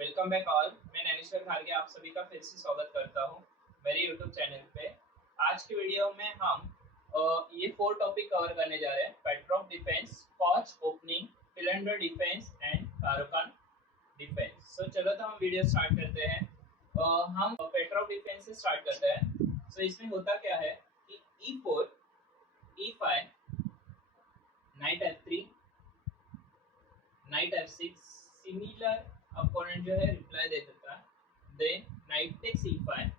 Welcome back all. मैं नैनेश्वर खारगे आप सभी का फिर से स्वागत करता हूं मेरे यूट्यूब चैनल पे। आज की वीडियो में हम ये 4 टॉपिक कवर करने जा रहे हैं। Petrov defence, Scotch opening, Philidor defence and Caro Kann defence. So चलो तो हम वीडियो स्टार्ट करते हैं। हम पेट्रोफ डिफेंस से स्टार्ट करते हैं। सो इसमें होता क्या है कि E4, E5, knight F3, night F6, similar opponent जो है रिप्लाई दे देता है। देन नाइट टेक्स E5,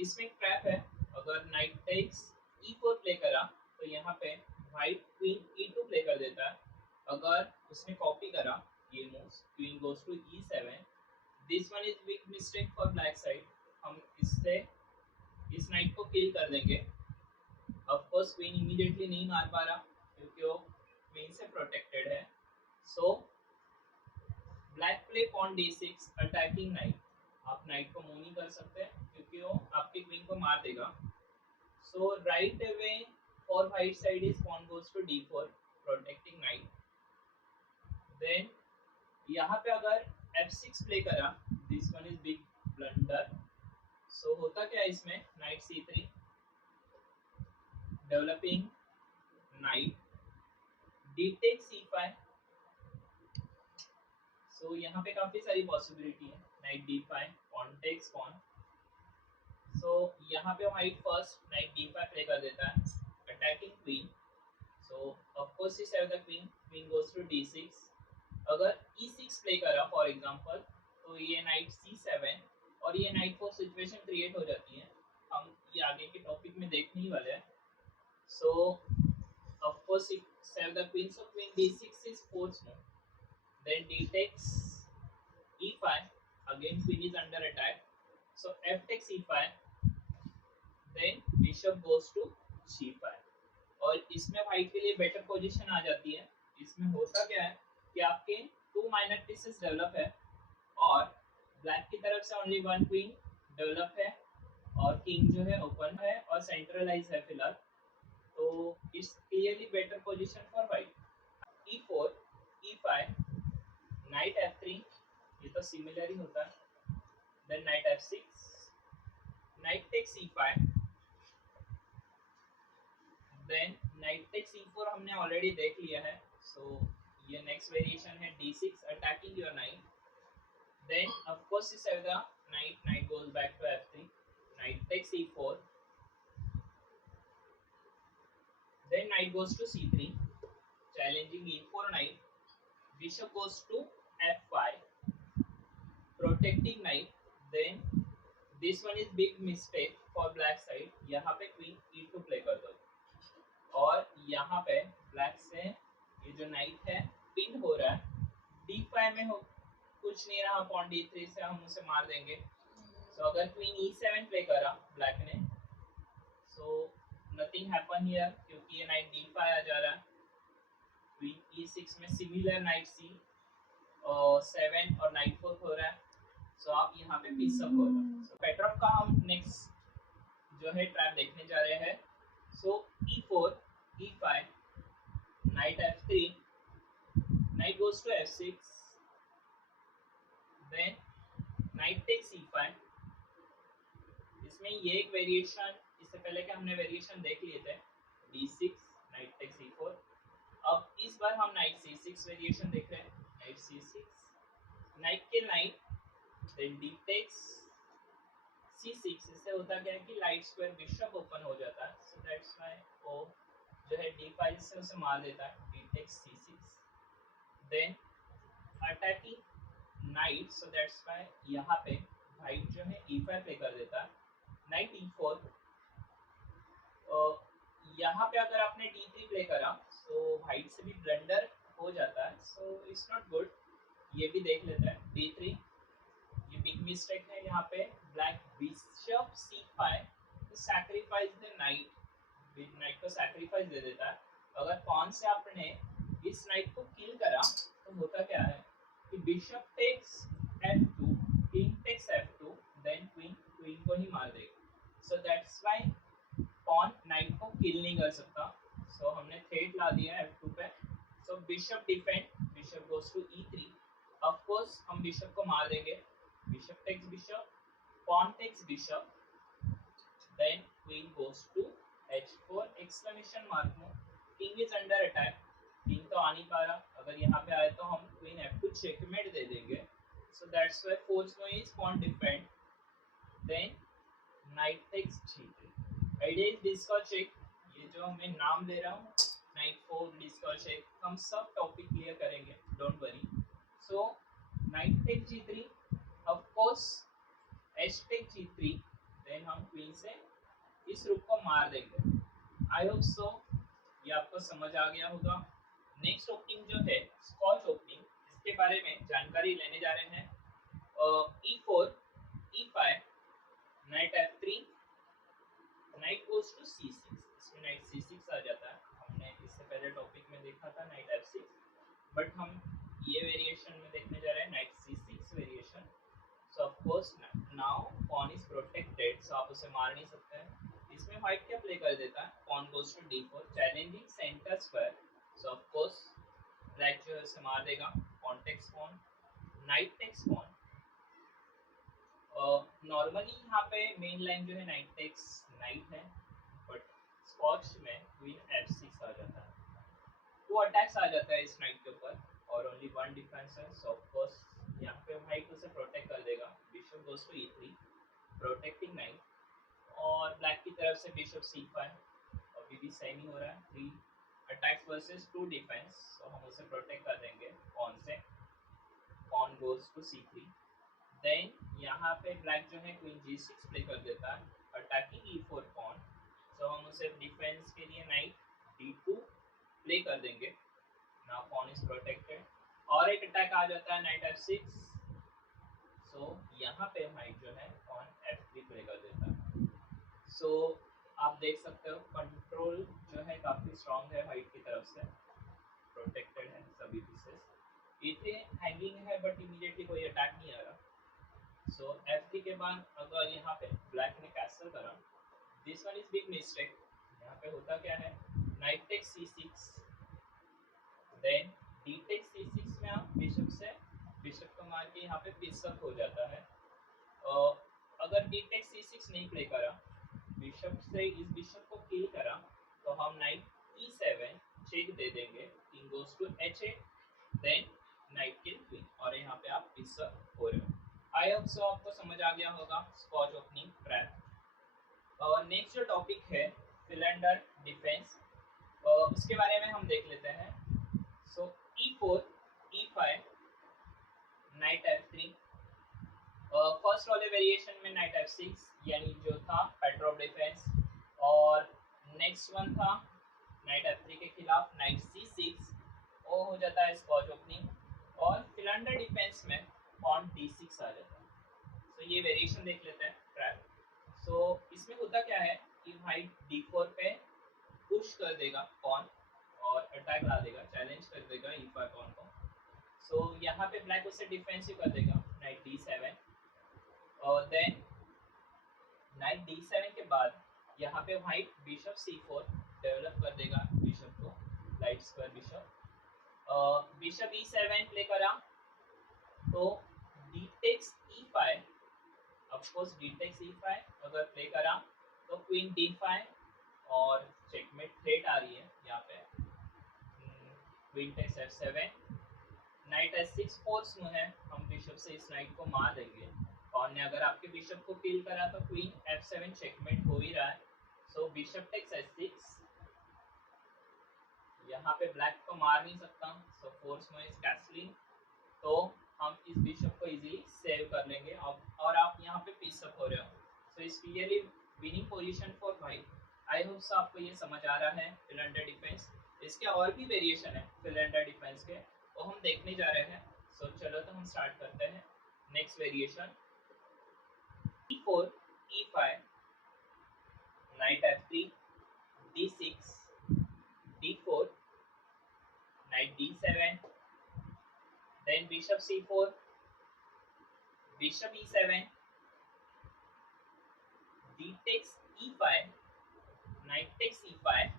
इसमें एक ट्रैप है। अगर नाइट टेक्स E4 प्ले करा तो यहाँ पे वाइट क्वीन E2 प्ले कर देता है। अगर उसने कॉपी करा ये moves, queen goes to E7। This one is big mistake for black side. हम इससे इस नाइट को किल कर देंगे। ऑफ कोर्स क्वीन इमीडिएटली नहीं मार पा रहा क्योंकि वो क्वीन से प्रोटेक्टेड है। So black play pawn D6 attacking knight. आप नाइट को मूव नहीं कर सकते क्योंकि वो आपकी क्वीन को मार देगा। So right away for white side is pawn goes to D4 protecting knight. Then यहाँ पे अगर F6 प्ले करा, this one is big blunder. So होता क्या है इसमें, knight C3 developing knight, D takes E5। So यहाँ पे काफी सारी पॉसिबिलिटी है। Knight D5, pawn takes pawn. So यहाँ पे white first night D5 play कर देता है attacking queen. So of course he save the queen, queen goes to D6। अगर E6 प्ले करा फॉर एग्जांपल तो ये नाइट C7 और ये नाइट 4 सिचुएशन क्रिएट हो जाती है। हम ये आगे के टॉपिक में देखने ही वाले हैं। So of course it save the queen, so queen D6 is force move. Then D takes E5, again queen is under attack, so F takes E5, then bishop goes to G5। और इसमें white के लिए better position आ जाती है। इसमें होता क्या है कि आपके 2 माइनर पीसेस डेवलप है और ब्लैक की तरफ से ओनली 1 क्वीन डेवलप है और किंग जो है ओपन है और सेंट्रलाइज है फिलहाल। तो it's clearly better position for white. E4, E5, knight F3, ये तो सिमिलर ही होता है। Then knight F6, knight takes E5, then knight takes E4 हमने ऑलरेडी देख लिया है। सो ये नेक्स्ट वेरिएशन है D6 attacking your knight. Then of course is the knight, knight goes back to F3, knight takes E4, then knight goes to C3 challenging E4 knight, bishop goes to F5 protecting knight। Then this one is big mistake for black side। यहाँ पे queen E2 play कर दो और यहाँ पे black से ये जो नाइट है पिन हो रहा है। D5 में हो कुछ नहीं रहा, पॉन D3 से हम उसे मार देंगे। सो अगर क्वीन E7 प्ले करा ब्लैक ने, सो नथिंग हैपन हियर क्योंकि ये नाइट D5 आ जा रहा है। क्वीन E6 में सिमिलर नाइट C7 और नाइट 4 हो रहा है। सो आप यहाँ पे पीस अप हो रहा है। सो पेट्रोफ का हम नेक्स्ट जो है ट्रैप देखने जा रहे हैं। So E4, E5, knight F3, knight goes to F6, then knight takes E5। इसमें ये एक वेरिएशन, इससे पहले के हमने वेरिएशन देख लिए थे, D6, नाइट टेक्स E4। अब इस बार हम नाइट C6 वेरिएशन देख रहे हैं। नाइट C6, नाइट के knight, then D takes C6। इससे होता क्या है कि लाइट स्क्वायर बिशप ओपन हो जाता है। सो दैट्स व्हाई वो जो है D5 से उसे मार देता है। D takes C6, then attacking knight. So that's why यहाँ पे वाइट जो है E5 प्ले कर देता है। नाइट E4, यहाँ पे अगर आपने D3 प्ले करा तो वाइट से भी ब्लंडर हो जाता है। So it's not good. ये भी देख लेते हैं D3, ये बिग मिस्टेक है। यहाँ पे black bishop C5 sacrifice the knight, night को सैक्रिफाइस दे देता है। अगर पॉन से आपने इस नाइट को किल करा तो होता क्या है कि bishop takes F2, king takes F2, then queen को ही मार देगा। So that's why pawn knight को किल नहीं कर सकता। सो हमने थ्रेट ला दिया F2 पे। So bishop defend, bishop goes to E3, of course हम बिशप को मार देंगे, bishop takes bishop, pawn takes bishop, then queen goes to h4 exclamation mark में, king is under attack, king तो आ नहीं पा रहा, अगर यहाँ पे आए तो हम queen f2 checkmate दे देंगे, so that's why force no is pawn defend, then knight takes g3, idea is disc check, ये जो मैं नाम दे रहा हूँ knight 4 disc check, हम सब टॉपिक क्लियर करेंगे, don't worry, so knight takes g3, of course h take g3, देन हम क्वीन से इस रूक को मार देंगे। आई होप सो ये आपको समझ आ गया होगा। नेक्स्ट ओपनिंग जो है स्कॉच ओपनिंग, इसके बारे में जानकारी लेने जा रहे हैं। e4, e5, knight f3, knight goes to c6, इसमें नाइट c6 आ जाता है, हमने इससे पहले टॉपिक में देखा था नाइट f6, बट हम ये वेरिएशन में देखने जा रहे हैं knight c6 variation. So of course now pawn is protected, so आप उसे मार नहीं सकते हैं। इसमें व्हाइट क्या प्ले कर देता है, pawn goes to d4, challenging center square, so of course black जो है उसे मार देगा, pawn takes pawn, knight takes pawn। Normally यहाँ पे मेन लाइन जो है नाइट टेक्स नाइट है, बट स्कॉच में क्वीन f6 आ जाता है, टू अटैक्स आ जाता है इस नाइट के ऊपर और ओनली वन डिफेंस है, सो ऑफ कोर्स यहाँ पे व्हाइट उसे प्रोटेक्ट कर देगा, bishop goes to e3 protecting knight, और ब्लैक की तरफ से बिशप c5 अभी भी सेम ही हो रहा है, 3 अटैक्स वर्सेस 2 डिफेंस, सो हम उसे प्रोटेक्ट कर देंगे पॉन से, pawn goes to c3, then यहाँ पे ब्लैक जो है क्वीन g6 प्ले कर देता है अटैकिंग e4 पॉन, सो हम उसे डिफेंस के लिए नाइट d2 प्ले कर देंगे, नाउ पॉन इज प्रोटेक्टेड, और एक अटैक आ जाता है नाइट f6, सो यहाँ पे व्हाइट जो है पॉन f3 प्ले कर देता है, सो आप देख सकते हो कंट्रोल जो है काफी स्ट्रांग है व्हाइट की तरफ से, प्रोटेक्टेड है सभी पीसेस, e3 हैंगिंग है बट इमीडिएटली कोई अटैक नहीं आ रहा, सो f3 के बाद अगर यहाँ पे ब्लैक ने कैसल करा, this one is big mistake, यहाँ पे होता क्या है knight takes c6, then D take c6 में आप बिशप से बिशप को मार के यहाँ पे पिसअप हो जाता है, अगर डी टेक c6 नहीं प्ले करा, बिशप से इस बिशप को किल करा, तो हम नाइट e7 चेक दे देंगे, king goes to h8, then knight kill queen, और यहाँ पे आप पिसअप हो रहे हो। आई होप सो आपको समझ आ गया होगा स्कॉच ओपनिंग ट्रैप। और नेक्स्ट जो टॉपिक है फिलेंडर डिफेंस, उसके बारे में हम देख लेते हैं। So e4, e5, knight f3, first वाले वेरिएशन में नाइट f6 यानी जो था पेट्रोव डिफेंस, और नेक्स्ट वन था नाइट f3 के खिलाफ नाइट c6, वो हो जाता है स्कॉच ओपनिंग, और फिलेंडर डिफेंस में पॉन d6 आ जाता है। सो ये वेरिएशन देख लेते हैं ट्रैप। सो इसमें होता क्या है कि व्हाइट d4 पे पुश कर देगा पॉन और अटैक ला देगा, चैलेंज कर देगा e5 पॉन को, सो यहाँ पे ब्लैक उसे डिफेंसिव कर देगा नाइट d7, और देन नाइट d7 के बाद यहाँ पे व्हाइट बिशप c4 डेवलप कर देगा बिशप को, light square bishop, bishop e7 play करा तो d takes e5, of course d takes e5 अगर प्ले करा तो क्वीन d5 और चेकमेट थ्रेट आ रही है यहाँ पे, queen takes f7, night h6 force में है, हम बिशप से इस नाइट को मार देंगे, और ने अगर आपके बिशप को किल करा तो क्वीन f7 चेकमेट हो ही रहा है, सो बिशप टेक्स h6, यहाँ पे ब्लैक को मार नहीं सकता, सो फोर्स में इज कैसलिंग, तो हम इस बिशप को इजीली सेव कर लेंगे, और आप यहाँ पे पीस अप हो रहे हो, so it's clearly winning position for white. I hope so आपको ये समझ आ रहा है फिलेंडर डिफेंस। इसके और भी वेरिएशन है फिलेंडर डिफेंस के, वो हम देखने जा रहे हैं, सो चलो तो हम स्टार्ट करते हैं। Next variation e4, e5, knight f3, d6, d4, knight d7, then bishop c4, bishop e7, d takes e5, knight takes e5,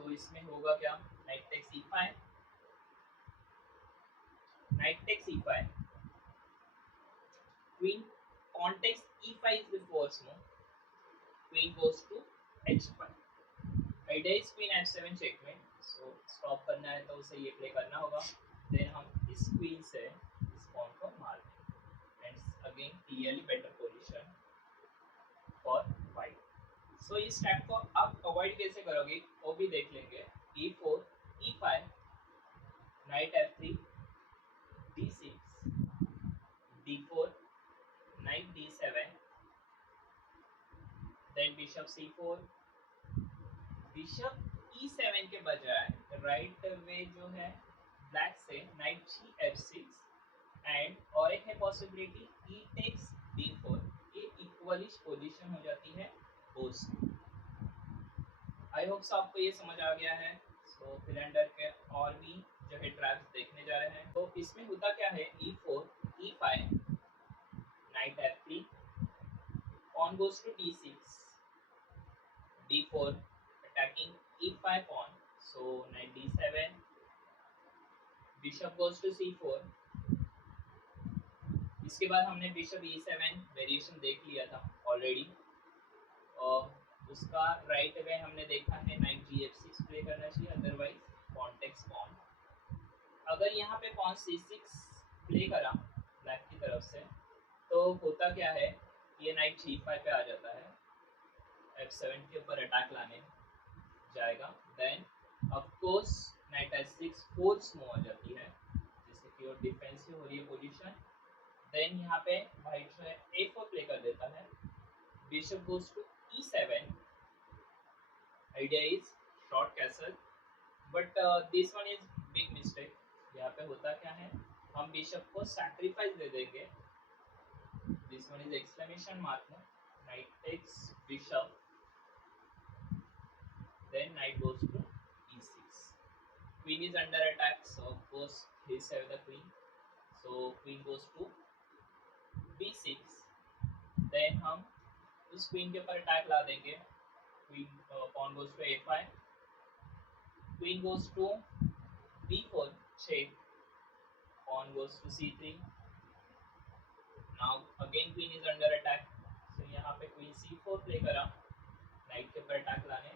so इसमें होगा क्या, knight takes e5, knight takes e5, queen pawn takes e5 is the first move, queen goes to h5, idea is queen f7 checkmate, so stop करना है तो उसे ये play करना होगा, देन हम इस क्वीन से इस पॉन को मार देंगे, and again clearly better position for white. So इस स्टेप को आप अवॉइड कैसे करोगे वो भी देख लेंगे, e4 e5, knight f3 d6 d4 knight d7, then bishop c4, bishop e7 के बजाय राइट वे जो है ब्लैक से नाइट जी f6 एंड और एक है पॉसिबिलिटी e टेक्स d4, ये इक्वलिश पोजीशन हो जाती है बोस की। आई होप सो आपको ये समझ आ गया है। सो फिलेंडर के और भी जो है ट्रैप्स देखने जा रहे हैं। तो इसमें होता क्या है, e4 e5 knight f3 pawn goes to d6 d4 attacking e5 pawn, so knight d7 bishop goes to c4। इसके बाद हमने बिशप e7 वेरिएशन देख लिया था ऑलरेडी, और उसका राइट वे हमने देखा है नाइट gf6 प्ले करना चाहिए, अदरवाइज pawn takes pawn। अगर यहाँ पे pawn c6 प्ले करा ब्लैक की तरफ से तो होता क्या है, ये नाइट g5 पे आ जाता है, f7 के ऊपर अटैक लाने जाएगा, then of course knight h6 force move आ जाती है जिससे कि वो डिफेंसिव हो रही है पोजीशन। देन यहाँ पे वाइट जो है a4 प्ले कर देता है, bishop goes to e7, idea is short castle, but this one is big mistake. यहाँ पे होता क्या है, हम बिशप को सैक्रिफाइस दे देंगे, this one is exclamation mark, knight takes bishop, then knight goes to e6, queen is under attack, so of course he save the queen, so queen goes to b6, then हम उस queen के ऊपर attack ला देंगे, queen pawn goes to a5, queen goes to b4 check, pawn goes to c3, now again queen is under attack, so यहाँ पे queen c4 play करा night के ऊपर अटैक लाने,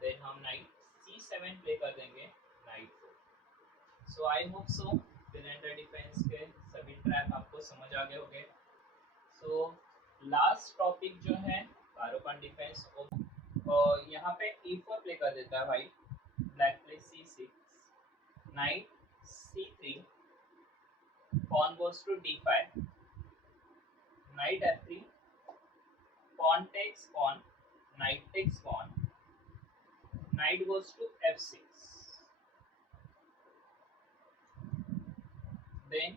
देन हम नाइट c7 प्ले कर देंगे night 4। So I hope so Philander defence के सभी ट्रैप आपको समझ आ गए होंगे। सो लास्ट टॉपिक जो है कारोकान डिफेंस, और यहाँ पे e4 प्ले कर देता है भाई, black play c6, night c3, pawn goes to d5, knight f3, pawn takes pawn, knight takes pawn, knight goes to f6, then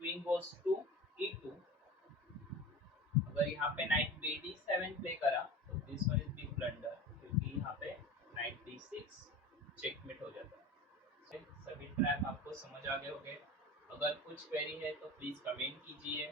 queen goes to e2। अगर यहाँ पे नाइट d7 प्ले करा तो this one is big blunder, क्योंकि यहाँ पे night d6 checkmate हो जाता है। सभी ट्रैप आपको समझ आ गए होंगे। अगर कुछ क्वेरी है तो प्लीज कमेंट कीजिए।